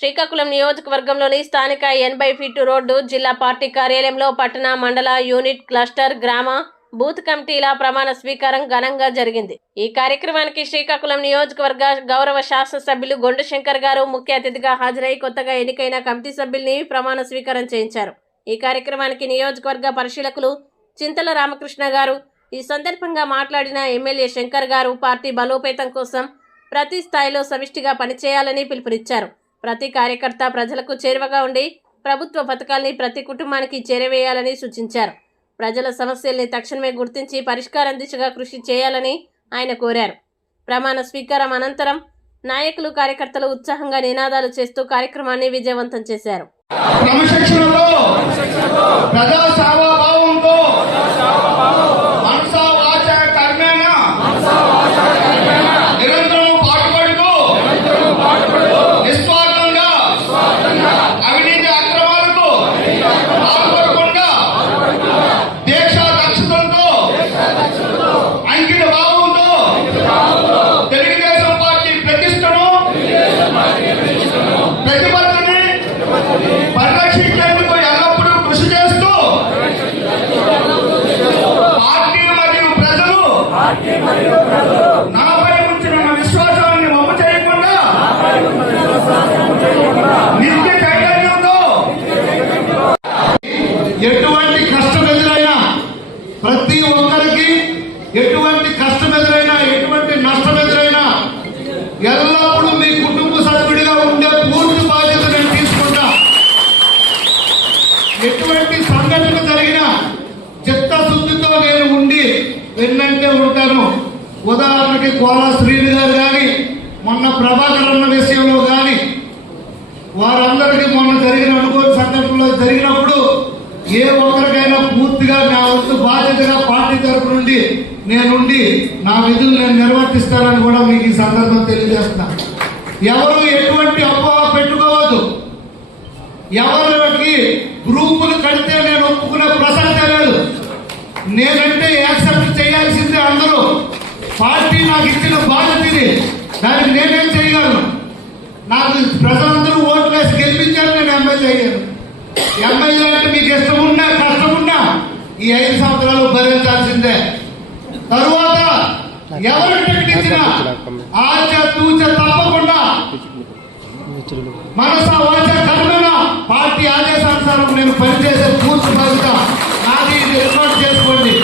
శ్రీకాకుళం నియోజకవర్గంలోని స్థానిక 80 feet road జిల్లా పార్టీ కార్యాలయంలో పట్టణ మండల యూనిట్ క్లస్టర్ గ్రామ బూత్ కమిటీల ప్రమాణ స్వీకారం ఘనంగా జరిగింది. ఈ కార్యక్రమానికి శ్రీకాకుళం నియోజకవర్గ గౌరవ శాసనసభ్యులు గొండు శంకర్ గారు ముఖ్య అతిథిగా హాజరై కొత్తగా ఎన్నికైన కమిటీ సభ్యుల్ని ప్రమాణ స్వీకారం చేయించారు. ఈ కార్యక్రమానికి నియోజకవర్గ పరిశీలకులు చింతల రామకృష్ణ గారు ఈ సందర్భంగా మాట్లాడిన ఎమ్మెల్యే శంకర్ గారు పార్టీ బలోపేతం కోసం ప్రతి స్థాయిలో సమిష్టిగా పనిచేయాలని పిలుపునిచ్చారు. ప్రతి కార్యకర్త ప్రజలకు చేరువగా ఉండి ప్రభుత్వ పథకాల్ని ప్రతి కుటుంబానికి చేరవేయాలని సూచించారు. ప్రజల సమస్యల్ని తక్షణమే గుర్తించి పరిష్కారం దిశగా కృషి చేయాలని ఆయన కోరారు. ప్రమాణ స్వీకారం అనంతరం నాయకులు కార్యకర్తలు ఉత్సాహంగా నినాదాలు చేస్తూ కార్యక్రమాన్ని విజయవంతం చేశారు. పరిరక్షించేందుకు ఎల్లప్పుడూ కృషి చేస్తూ పార్టీ మరియు ప్రజలు నాపై ఉంచిన విశ్వాసాన్ని వమ్ము చేయకుండా నిత్య చైతన్యంతో ఎటువంటి కష్టం ఎదురైనా ప్రతి ఒక్కరికి ఎటువంటి కష్టం ఎదురైనా ఎటువంటి నష్టం ఎదురైనా ఎల్లప్పుడూ మీ కుటుంబ సభ్యుడిగా ఉండే పూర్తి బాధ్యత నేను తీసుకుంటా. ఎటువంటి సంఘటన జరిగినా చిత్తశుద్ధితో నేను ఉండి వెన్నంటే ఉంటాను. ఉదాహరణకి కోలా శ్రీని గారు కానీ మొన్న ప్రభాకర్ అన్న విషయంలో కానీ వారందరికీ మొన్న జరిగిన అనుకోని సంఘటనలో జరిగినప్పుడు ఏ ఒక్కరికైనా పూర్తిగా నా వంతు బాధ్యతగా పార్టీ తరపు నుండి నేనుండి నా విధులు నేను నిర్వర్తిస్తానని కూడా మీకు ఈ సందర్భం తెలియజేస్తున్నా. ఎవరు ఎటువంటి అపోహ పెట్టుకోవద్దు. ఎవరికి గ్రూపులు కడితే నేను ఒప్పుకునే ప్రసక్తే లేదు. నేనంటే యాక్సెప్ట్ చేయాల్సిందే. అందరూ పార్టీ నాకు ఇచ్చిన బాధ్యత ఇది. దానికి నేనేం చేయగలను? నాకు ప్రజలందరూ ఓట్లు వేసి గెలిపించారు. నేను ఎమ్మెల్యే అయ్యాను. ఎమ్మెల్యే అంటే మీకు ఇష్టం ఉన్నా కష్టం ఉన్నా ఈ 5 సంవత్సరాలు భరించాల్సిందే. తరువాత ఎవరు టికెట్ ఇచ్చినా ఆచ తూచ తప్పకుండా మనస వాచ కర్మన పార్టీ ఆదేశానుసారం నేను పనిచేసే పూర్తి బాధ్యత నాది. రికార్డ్ చేసుకోండి.